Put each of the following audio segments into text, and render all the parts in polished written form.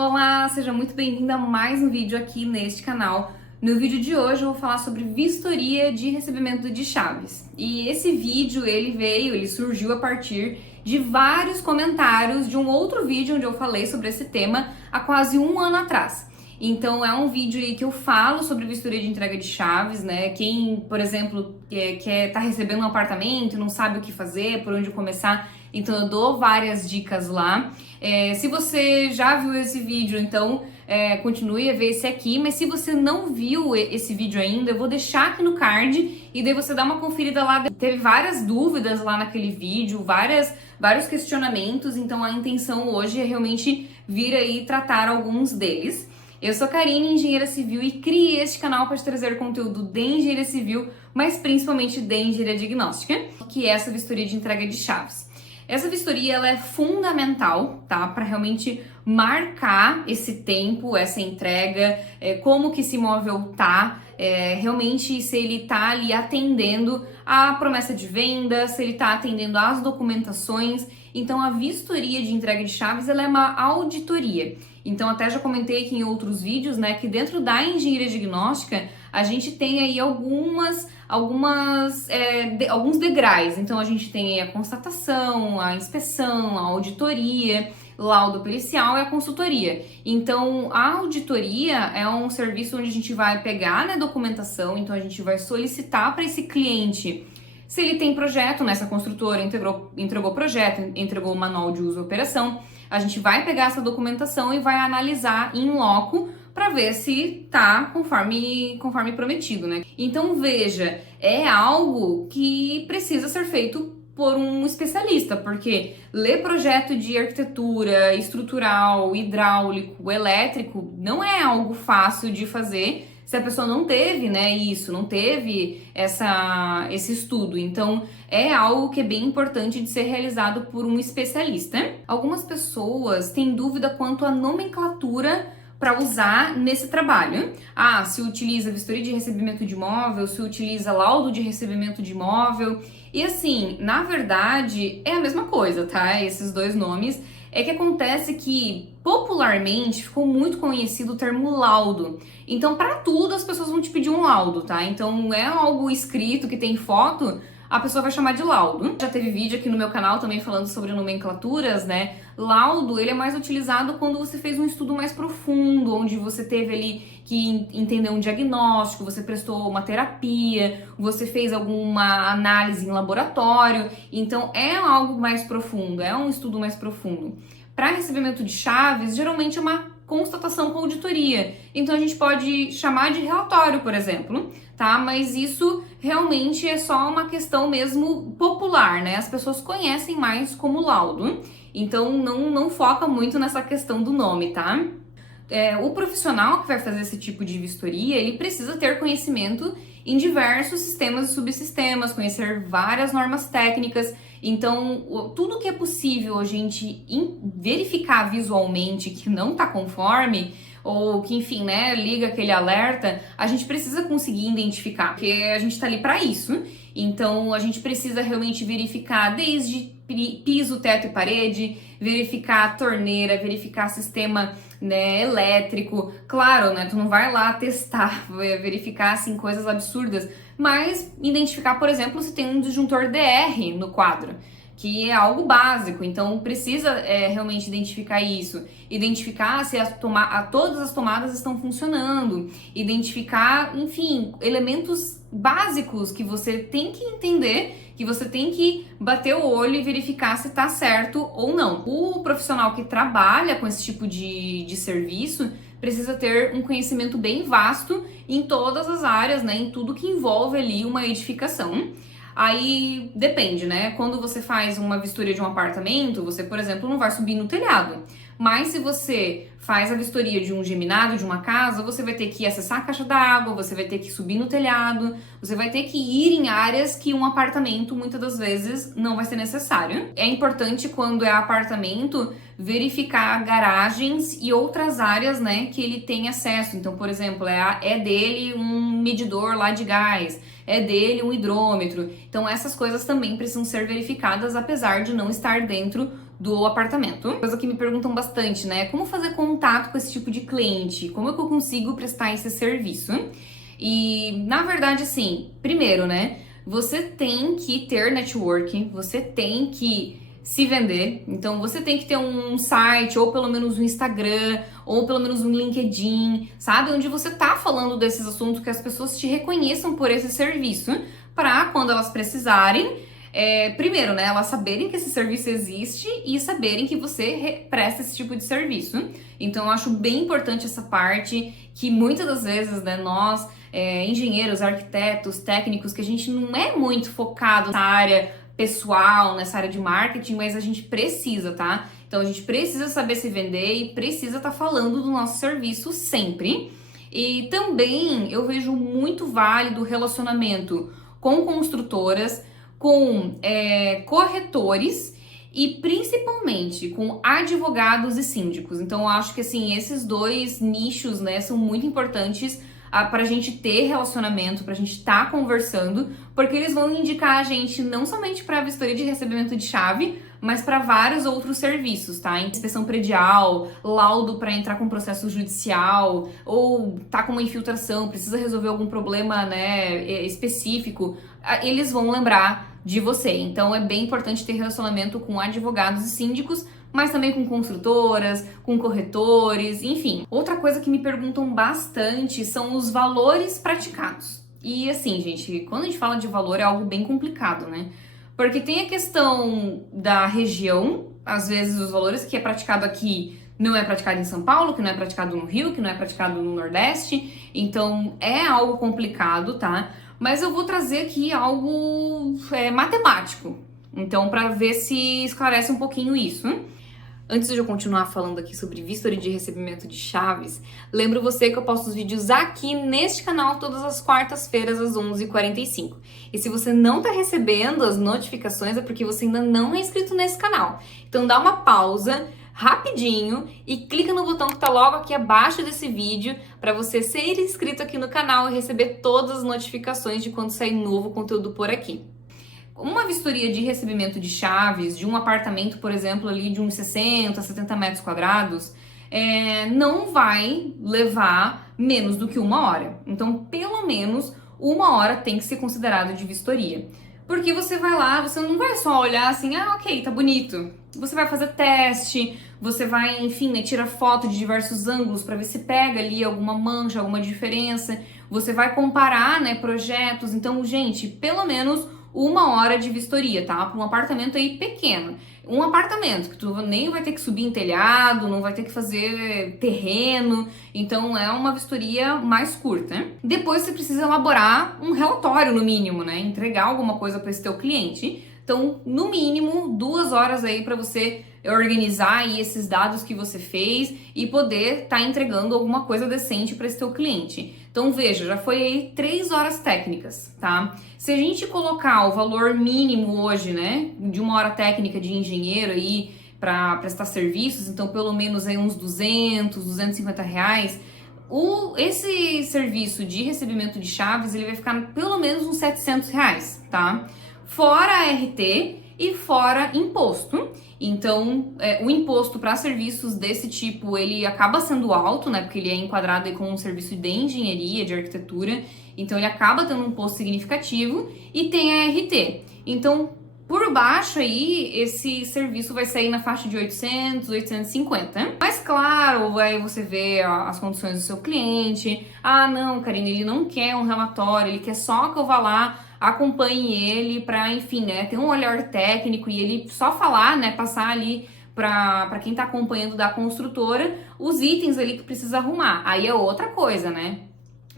Olá, seja muito bem-vindo a mais um vídeo aqui neste canal. No vídeo de hoje eu vou falar sobre vistoria de recebimento de chaves. E esse vídeo ele surgiu a partir de vários comentários de um outro vídeo onde eu falei sobre esse tema há quase um ano atrás. Então é um vídeo aí que eu falo sobre vistoria de entrega de chaves, né? Quem, por exemplo, tá recebendo um apartamento e não sabe o que fazer, por onde começar, então eu dou várias dicas lá. Se você já viu esse vídeo, então continue a ver esse aqui, mas se você não viu esse vídeo ainda, eu vou deixar aqui no card e daí você dá uma conferida lá. Teve várias dúvidas lá naquele vídeo, vários questionamentos, então a intenção hoje é realmente vir aí tratar alguns deles. Eu sou Karine, engenheira civil, e criei este canal para te trazer conteúdo de engenharia civil, mas principalmente de engenharia diagnóstica, que é essa vistoria de entrega de chaves. Essa vistoria ela é fundamental, tá? Para realmente marcar esse tempo, essa entrega, como que esse imóvel tá, realmente se ele tá ali atendendo a promessa de venda, se ele tá atendendo às documentações. Então a vistoria de entrega de chaves ela é uma auditoria. Então até já comentei aqui em outros vídeos, né, que dentro da engenharia diagnóstica a gente tem aí alguns degraus. Então a gente tem aí a constatação, a inspeção, a auditoria, laudo pericial e a consultoria. Então a auditoria é um serviço onde a gente vai pegar, né, documentação, então a gente vai solicitar para esse cliente se ele tem projeto, nessa construtora entregou projeto, entregou o manual de uso e operação. A gente vai pegar essa documentação e vai analisar in loco para ver se tá conforme prometido, né? Então veja, é algo que precisa ser feito por um especialista, porque ler projeto de arquitetura, estrutural, hidráulico, elétrico não é algo fácil de fazer se a pessoa não teve, né, não teve esse estudo. Então, é algo que é bem importante de ser realizado por um especialista. Algumas pessoas têm dúvida quanto à nomenclatura para usar nesse trabalho. Se utiliza vistoria de recebimento de imóvel, se utiliza laudo de recebimento de imóvel. E assim, na verdade, é a mesma coisa, tá? Esses dois nomes. É que acontece que popularmente ficou muito conhecido o termo laudo. Então, para tudo as pessoas vão te pedir um laudo, tá? Então, é algo escrito que tem foto, a pessoa vai chamar de laudo. Já teve vídeo aqui no meu canal também falando sobre nomenclaturas, né? Laudo, ele é mais utilizado quando você fez um estudo mais profundo, onde você teve ali que entender um diagnóstico, você prestou uma terapia, você fez alguma análise em laboratório. Então, é algo mais profundo, é um estudo mais profundo. Para recebimento de chaves, geralmente é uma constatação com auditoria. Então, a gente pode chamar de relatório, por exemplo, tá? Mas isso realmente é só uma questão mesmo popular, né? As pessoas conhecem mais como laudo. Então, não foca muito nessa questão do nome, tá? O profissional que vai fazer esse tipo de vistoria, ele precisa ter conhecimento em diversos sistemas e subsistemas, conhecer várias normas técnicas. Então, tudo que é possível a gente verificar visualmente que não está conforme, ou que, enfim, né, liga aquele alerta, a gente precisa conseguir identificar, porque a gente está ali para isso. Então, a gente precisa realmente verificar desde piso, teto e parede, verificar a torneira, verificar sistema, né, elétrico. Claro, né, tu não vai lá testar, verificar, assim, coisas absurdas, mas identificar, por exemplo, se tem um disjuntor DR no quadro, que é algo básico. Então precisa realmente identificar isso, identificar se todas as tomadas estão funcionando, identificar, enfim, elementos básicos que você tem que entender, que você tem que bater o olho e verificar se está certo ou não. O profissional que trabalha com esse tipo de serviço precisa ter um conhecimento bem vasto em todas as áreas, né, em tudo que envolve ali uma edificação. Aí depende, né? Quando você faz uma vistoria de um apartamento, você, por exemplo, não vai subir no telhado. Mas se você faz a vistoria de um geminado, de uma casa, você vai ter que acessar a caixa d'água, você vai ter que subir no telhado, você vai ter que ir em áreas que um apartamento, muitas das vezes, não vai ser necessário. É importante, quando é apartamento, verificar garagens e outras áreas, né, que ele tem acesso. Então, por exemplo, é dele um medidor lá de gás, é dele um hidrômetro. Então, essas coisas também precisam ser verificadas, apesar de não estar dentro do apartamento. Coisa que me perguntam bastante, né? Como fazer contato com esse tipo de cliente? Como é que eu consigo prestar esse serviço? E, na verdade, assim, primeiro, né? Você tem que ter networking, você tem que se vender. Então, você tem que ter um site, ou pelo menos um Instagram, ou pelo menos um LinkedIn, sabe? Onde você tá falando desses assuntos, que as pessoas te reconheçam por esse serviço, para quando elas precisarem, primeiro, né, elas saberem que esse serviço existe e saberem que você presta esse tipo de serviço. Então, eu acho bem importante essa parte, que muitas das vezes, né, nós, engenheiros, arquitetos, técnicos, que a gente não é muito focado nessa área pessoal, nessa área de marketing, mas a gente precisa, tá? Então, a gente precisa saber se vender e precisa estar falando do nosso serviço sempre. E também eu vejo muito válido o relacionamento com construtoras, com corretores e principalmente com advogados e síndicos. Então, eu acho que assim, esses dois nichos, né, são muito importantes para a gente ter relacionamento, para a gente estar conversando, porque eles vão indicar a gente não somente para a vistoria de recebimento de chave, mas para vários outros serviços, tá? Inspeção predial, laudo para entrar com processo judicial, ou tá com uma infiltração, precisa resolver algum problema, né, específico, eles vão lembrar de você. Então é bem importante ter relacionamento com advogados e síndicos, mas também com construtoras, com corretores, enfim. Outra coisa que me perguntam bastante são os valores praticados. E assim, gente, quando a gente fala de valor é algo bem complicado, né? Porque tem a questão da região, às vezes os valores que é praticado aqui não é praticado em São Paulo, que não é praticado no Rio, que não é praticado no Nordeste, então é algo complicado, tá? Mas eu vou trazer aqui algo matemático, então para ver se esclarece um pouquinho isso. Antes de eu continuar falando aqui sobre vistoria de recebimento de chaves, lembro você que eu posto os vídeos aqui neste canal todas as quartas-feiras às 11h45. E se você não está recebendo as notificações é porque você ainda não é inscrito nesse canal. Então dá uma pausa rapidinho e clica no botão que está logo aqui abaixo desse vídeo para você ser inscrito aqui no canal e receber todas as notificações de quando sair novo conteúdo por aqui. Uma vistoria de recebimento de chaves de um apartamento, por exemplo, ali de uns 60, 70 metros quadrados, não vai levar menos do que 1 hora. Então, pelo menos 1 hora tem que ser considerado de vistoria. Porque você vai lá, você não vai só olhar assim, ok, tá bonito. Você vai fazer teste, você vai, enfim, né, tirar foto de diversos ângulos para ver se pega ali alguma mancha, alguma diferença. Você vai comparar, né, projetos. Então, gente, pelo menos 1 hora de vistoria, tá? Para um apartamento aí pequeno. Um apartamento que tu nem vai ter que subir em telhado, não vai ter que fazer terreno, então é uma vistoria mais curta. Depois você precisa elaborar um relatório no mínimo, né? Entregar alguma coisa para esse teu cliente. Então, no mínimo, 2 horas aí para você organizar aí esses dados que você fez e poder estar entregando alguma coisa decente para esse teu cliente. Então, veja, já foi aí 3 horas técnicas, tá? Se a gente colocar o valor mínimo hoje, né, de 1 hora técnica de engenheiro aí para prestar serviços, então pelo menos aí uns 200, 250 reais, esse serviço de recebimento de chaves, ele vai ficar pelo menos uns 700 reais, tá? Fora a RT e fora imposto. Então, o imposto para serviços desse tipo, ele acaba sendo alto, né? Porque ele é enquadrado aí como um serviço de engenharia, de arquitetura. Então, ele acaba tendo um imposto significativo e tem a RT. Então, por baixo aí, esse serviço vai sair na faixa de 800, 850. Mas claro, aí você vê as condições do seu cliente. Ah, não, Karine, ele não quer um relatório, ele quer só que eu vá lá, acompanhe ele para, enfim, né, ter um olhar técnico e ele só falar, né, passar ali para quem tá acompanhando da construtora os itens ali que precisa arrumar. Aí é outra coisa, né?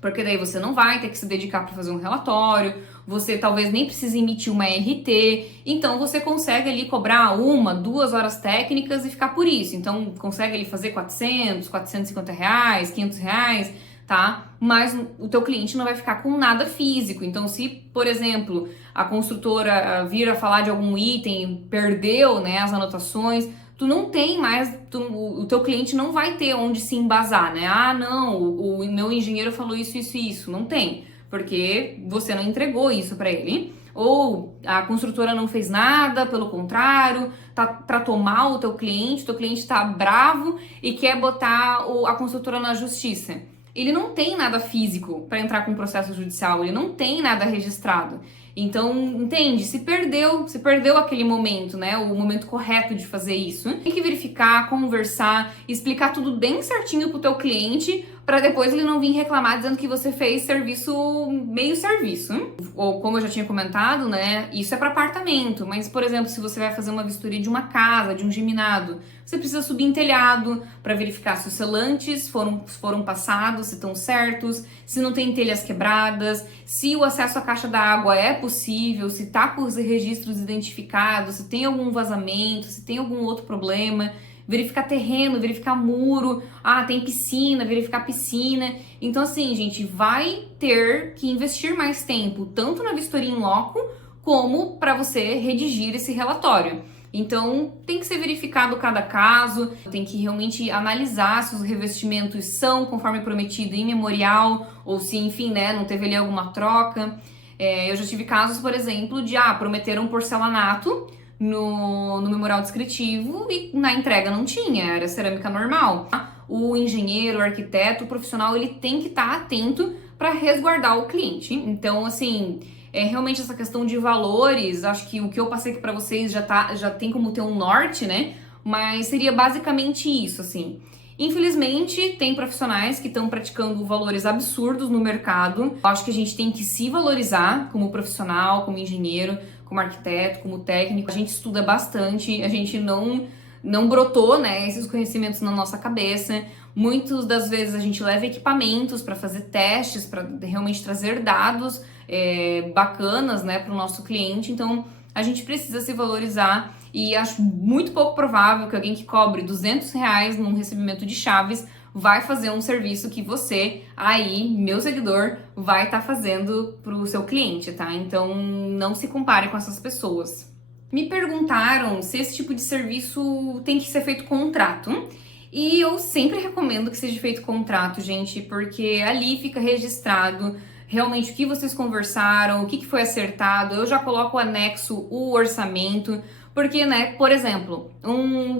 Porque daí você não vai ter que se dedicar para fazer um relatório, você talvez nem precise emitir uma RT, então você consegue ali cobrar 1, 2 horas técnicas e ficar por isso. Então consegue ali fazer 400, 450 reais, 500 reais, tá? Mas o teu cliente não vai ficar com nada físico. Então, se, por exemplo, a construtora vir a falar de algum item, perdeu, né, as anotações, tu não tem mais, o teu cliente não vai ter onde se embasar, né? Ah, não, o meu engenheiro falou isso, isso e isso. Não tem, porque você não entregou isso para ele. ou a construtora não fez nada, pelo contrário, tratou mal o teu cliente tá bravo e quer botar a construtora na justiça. Ele não tem nada físico para entrar com processo judicial, ele não tem nada registrado. Então, entende? Se perdeu aquele momento, né? O momento correto de fazer isso. Tem que verificar, conversar, explicar tudo bem certinho pro teu cliente, para depois ele não vir reclamar dizendo que você fez meio serviço. Ou como eu já tinha comentado, né? Isso é para apartamento, mas, por exemplo, se você vai fazer uma vistoria de uma casa, de um geminado, você precisa subir em telhado para verificar se os selantes foram passados, se estão certos, se não tem telhas quebradas, se o acesso à caixa da água é possível, se tá com os registros identificados, se tem algum vazamento, se tem algum outro problema. Verificar terreno, verificar muro, tem piscina, verificar piscina. Então, assim, gente, vai ter que investir mais tempo, tanto na vistoria em loco, como para você redigir esse relatório. Então, tem que ser verificado cada caso, tem que realmente analisar se os revestimentos são conforme prometido em memorial, ou se, enfim, né, não teve ali alguma troca. Eu já tive casos, por exemplo, de, prometeram porcelanato no memorial descritivo e na entrega não tinha, era cerâmica normal. O engenheiro, o arquiteto, o profissional, ele tem que estar atento para resguardar o cliente. Então, assim, realmente essa questão de valores, acho que o que eu passei aqui para vocês já tem como ter um norte, né? Mas seria basicamente isso, assim. Infelizmente, tem profissionais que estão praticando valores absurdos no mercado. Acho que a gente tem que se valorizar como profissional, como engenheiro, como arquiteto, como técnico. A gente estuda bastante, a gente não brotou, né, esses conhecimentos na nossa cabeça. Muitas das vezes a gente leva equipamentos para fazer testes, para realmente trazer dados bacanas, né, para o nosso cliente. Então, a gente precisa se valorizar e acho muito pouco provável que alguém que cobre R$200 num recebimento de chaves vai fazer um serviço que você, aí, meu seguidor, vai estar fazendo pro seu cliente, tá? Então, não se compare com essas pessoas. Me perguntaram se esse tipo de serviço tem que ser feito contrato. E eu sempre recomendo que seja feito contrato, gente, porque ali fica registrado realmente o que vocês conversaram, o que foi acertado. Eu já coloco o anexo, o orçamento, porque, né, por exemplo,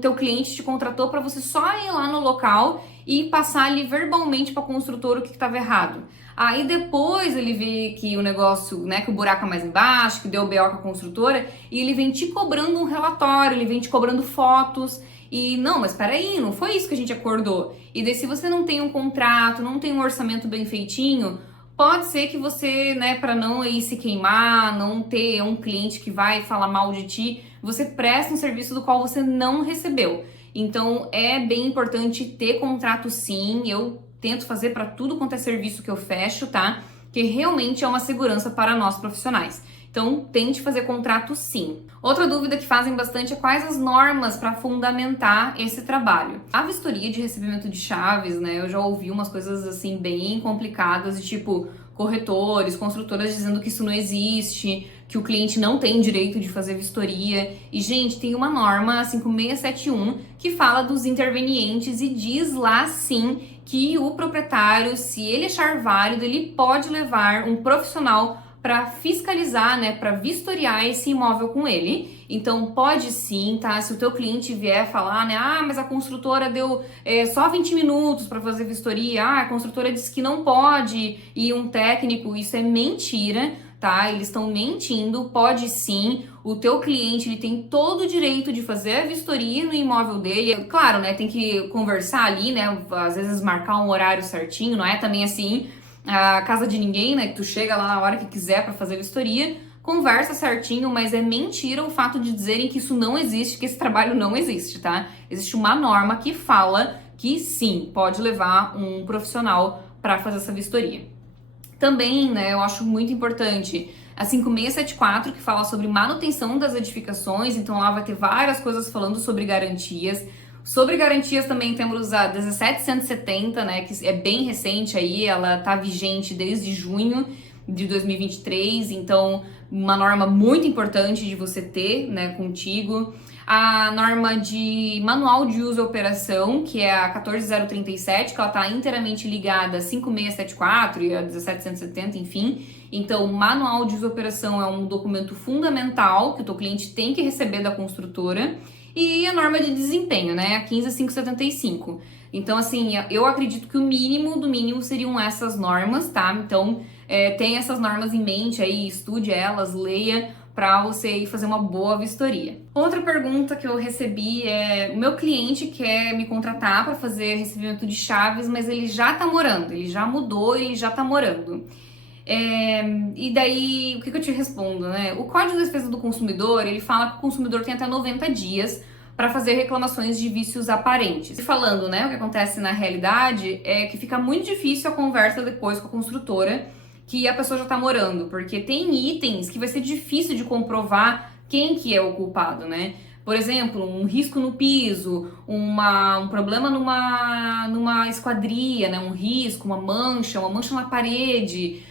teu cliente te contratou para você só ir lá no local e passar ali verbalmente para a construtora o que estava errado. Aí depois ele vê que o negócio, né, que o buraco é mais embaixo, que deu BO com a construtora, e ele vem te cobrando um relatório, ele vem te cobrando fotos. E não, mas peraí, não foi isso que a gente acordou. E daí, se você não tem um contrato, não tem um orçamento bem feitinho, pode ser que você, né, para não aí se queimar, não ter um cliente que vai falar mal de ti, você presta um serviço do qual você não recebeu. Então, é bem importante ter contrato, sim. Eu tento fazer para tudo quanto é serviço que eu fecho, tá? Que realmente é uma segurança para nós profissionais. Então, tente fazer contrato, sim. Outra dúvida que fazem bastante é quais as normas para fundamentar esse trabalho. A vistoria de recebimento de chaves, né? Eu já ouvi umas coisas assim bem complicadas, de tipo corretores, construtoras dizendo que isso não existe, que o cliente não tem direito de fazer vistoria. E, gente, tem uma norma 5671 que fala dos intervenientes e diz lá, sim, que o proprietário, se ele achar válido, ele pode levar um profissional para fiscalizar, né, para vistoriar esse imóvel com ele. Então, pode sim, tá? Se o teu cliente vier falar, né, mas a construtora deu só 20 minutos para fazer vistoria, a construtora disse que não pode ir um técnico, isso é mentira, tá? Eles estão mentindo, pode sim. O teu cliente, ele tem todo o direito de fazer a vistoria no imóvel dele. Claro, né, tem que conversar ali, né, às vezes marcar um horário certinho, não é também assim a casa de ninguém, né, que tu chega lá na hora que quiser para fazer vistoria, conversa certinho, mas é mentira o fato de dizerem que isso não existe, que esse trabalho não existe, tá? Existe uma norma que fala que sim, pode levar um profissional para fazer essa vistoria. Também, né, eu acho muito importante a 5674, que fala sobre manutenção das edificações, então lá vai ter várias coisas falando sobre garantias. Sobre garantias também temos a 17170, né, que é bem recente aí, ela tá vigente desde junho de 2023, então uma norma muito importante de você ter, né, contigo. A norma de manual de uso e operação, que é a 14037, que ela está inteiramente ligada a 5674 e a 17170, enfim. Então, o manual de uso e operação é um documento fundamental que o teu cliente tem que receber da construtora. E a norma de desempenho, né, a 15575. Então, assim, eu acredito que o mínimo do mínimo seriam essas normas, tá? Então, tenha essas normas em mente aí, estude elas, leia, para você ir fazer uma boa vistoria. Outra pergunta que eu recebi é: o meu cliente quer me contratar para fazer recebimento de chaves, mas ele já tá morando, ele já mudou, ele já tá morando. E daí, o que eu te respondo, né? O Código de Defesa do Consumidor, ele fala que o consumidor tem até 90 dias para fazer reclamações de vícios aparentes. E falando, né, o que acontece na realidade é que fica muito difícil a conversa depois com a construtora que a pessoa já tá morando, porque tem itens que vai ser difícil de comprovar quem que é o culpado, né? Por exemplo, um risco no piso, um problema numa esquadria, né? Um risco, uma mancha na parede,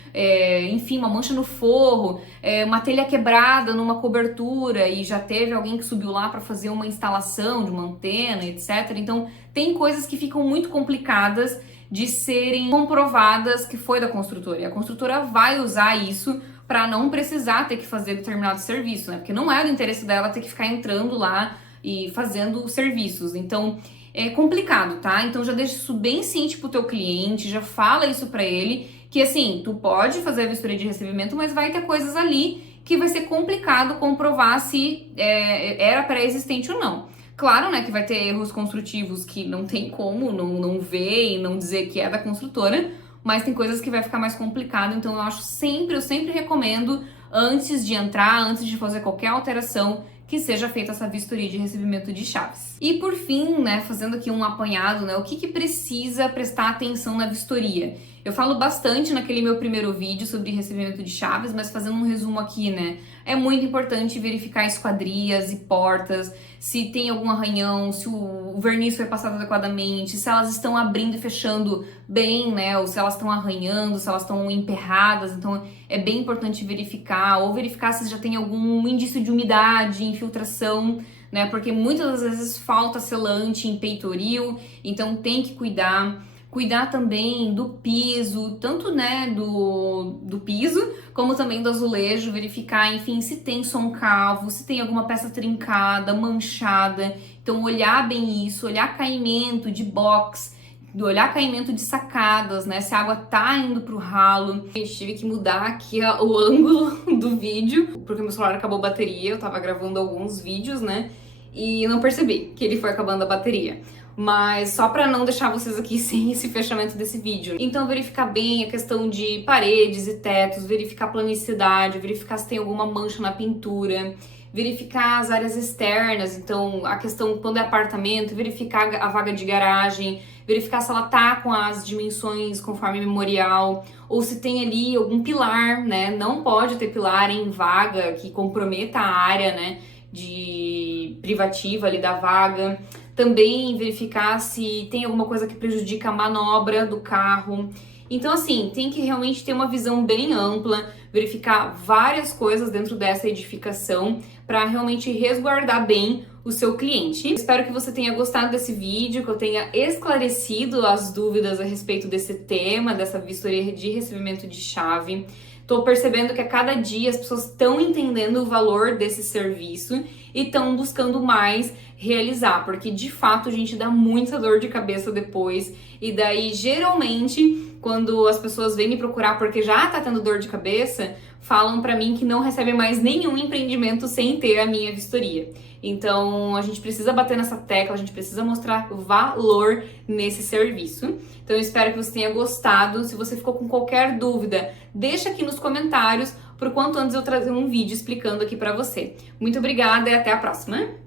enfim, uma mancha no forro, uma telha quebrada numa cobertura e já teve alguém que subiu lá para fazer uma instalação de uma antena, etc. Então, tem coisas que ficam muito complicadas de serem comprovadas que foi da construtora. E a construtora vai usar isso para não precisar ter que fazer determinado serviço, né? Porque não é do interesse dela ter que ficar entrando lá e fazendo serviços. Então, é complicado, tá? Então, já deixa isso bem ciente pro teu cliente, já fala isso para ele, que assim, tu pode fazer a vistoria de recebimento, mas vai ter coisas ali que vai ser complicado comprovar se era pré-existente ou não. Claro, né, que vai ter erros construtivos que não tem como não ver e não dizer que é da construtora, mas tem coisas que vai ficar mais complicado, então eu sempre recomendo, antes de entrar, antes de fazer qualquer alteração, que seja feita essa vistoria de recebimento de chaves. E por fim, né, fazendo aqui um apanhado, né, o que precisa prestar atenção na vistoria? Eu falo bastante naquele meu primeiro vídeo sobre recebimento de chaves, mas fazendo um resumo aqui, né, é muito importante verificar esquadrias e portas, se tem algum arranhão, se o verniz foi passado adequadamente, se elas estão abrindo e fechando bem, né, ou se elas estão arranhando, se elas estão emperradas. Então é bem importante verificar, ou verificar se já tem algum indício de umidade, infiltração, né, porque muitas das vezes falta selante em peitoril, então tem que cuidar. Cuidar também do piso, tanto, né, do piso, como também do azulejo, verificar, enfim, se tem som cavo, se tem alguma peça trincada, manchada. Então, olhar bem isso, olhar caimento de box, olhar caimento de sacadas, né, se a água tá indo pro ralo. Eu tive que mudar aqui o ângulo do vídeo, porque meu celular acabou a bateria, eu tava gravando alguns vídeos, né, e não percebi que ele foi acabando a bateria. Mas só para não deixar vocês aqui sem esse fechamento desse vídeo. Então, verificar bem a questão de paredes e tetos, verificar a planicidade, verificar se tem alguma mancha na pintura, verificar as áreas externas, então a questão quando é apartamento, verificar a vaga de garagem, verificar se ela tá com as dimensões conforme memorial, ou se tem ali algum pilar, né? Não pode ter pilar em vaga que comprometa a área, né, de privativa ali da vaga. Também verificar se tem alguma coisa que prejudica a manobra do carro. Então, assim, tem que realmente ter uma visão bem ampla, verificar várias coisas dentro dessa edificação para realmente resguardar bem o seu cliente. Espero que você tenha gostado desse vídeo, que eu tenha esclarecido as dúvidas a respeito desse tema, dessa vistoria de recebimento de chave. Tô percebendo que a cada dia as pessoas estão entendendo o valor desse serviço e estão buscando mais realizar, porque de fato a gente dá muita dor de cabeça depois, e daí geralmente quando as pessoas vêm me procurar porque já tá tendo dor de cabeça, falam pra mim que não recebem mais nenhum empreendimento sem ter a minha vistoria. Então a gente precisa bater nessa tecla, a gente precisa mostrar valor nesse serviço. Então eu espero que você tenha gostado. Se você ficou com qualquer dúvida, deixa aqui nos comentários, por quanto antes eu trazer um vídeo explicando aqui pra você. Muito obrigada e até a próxima!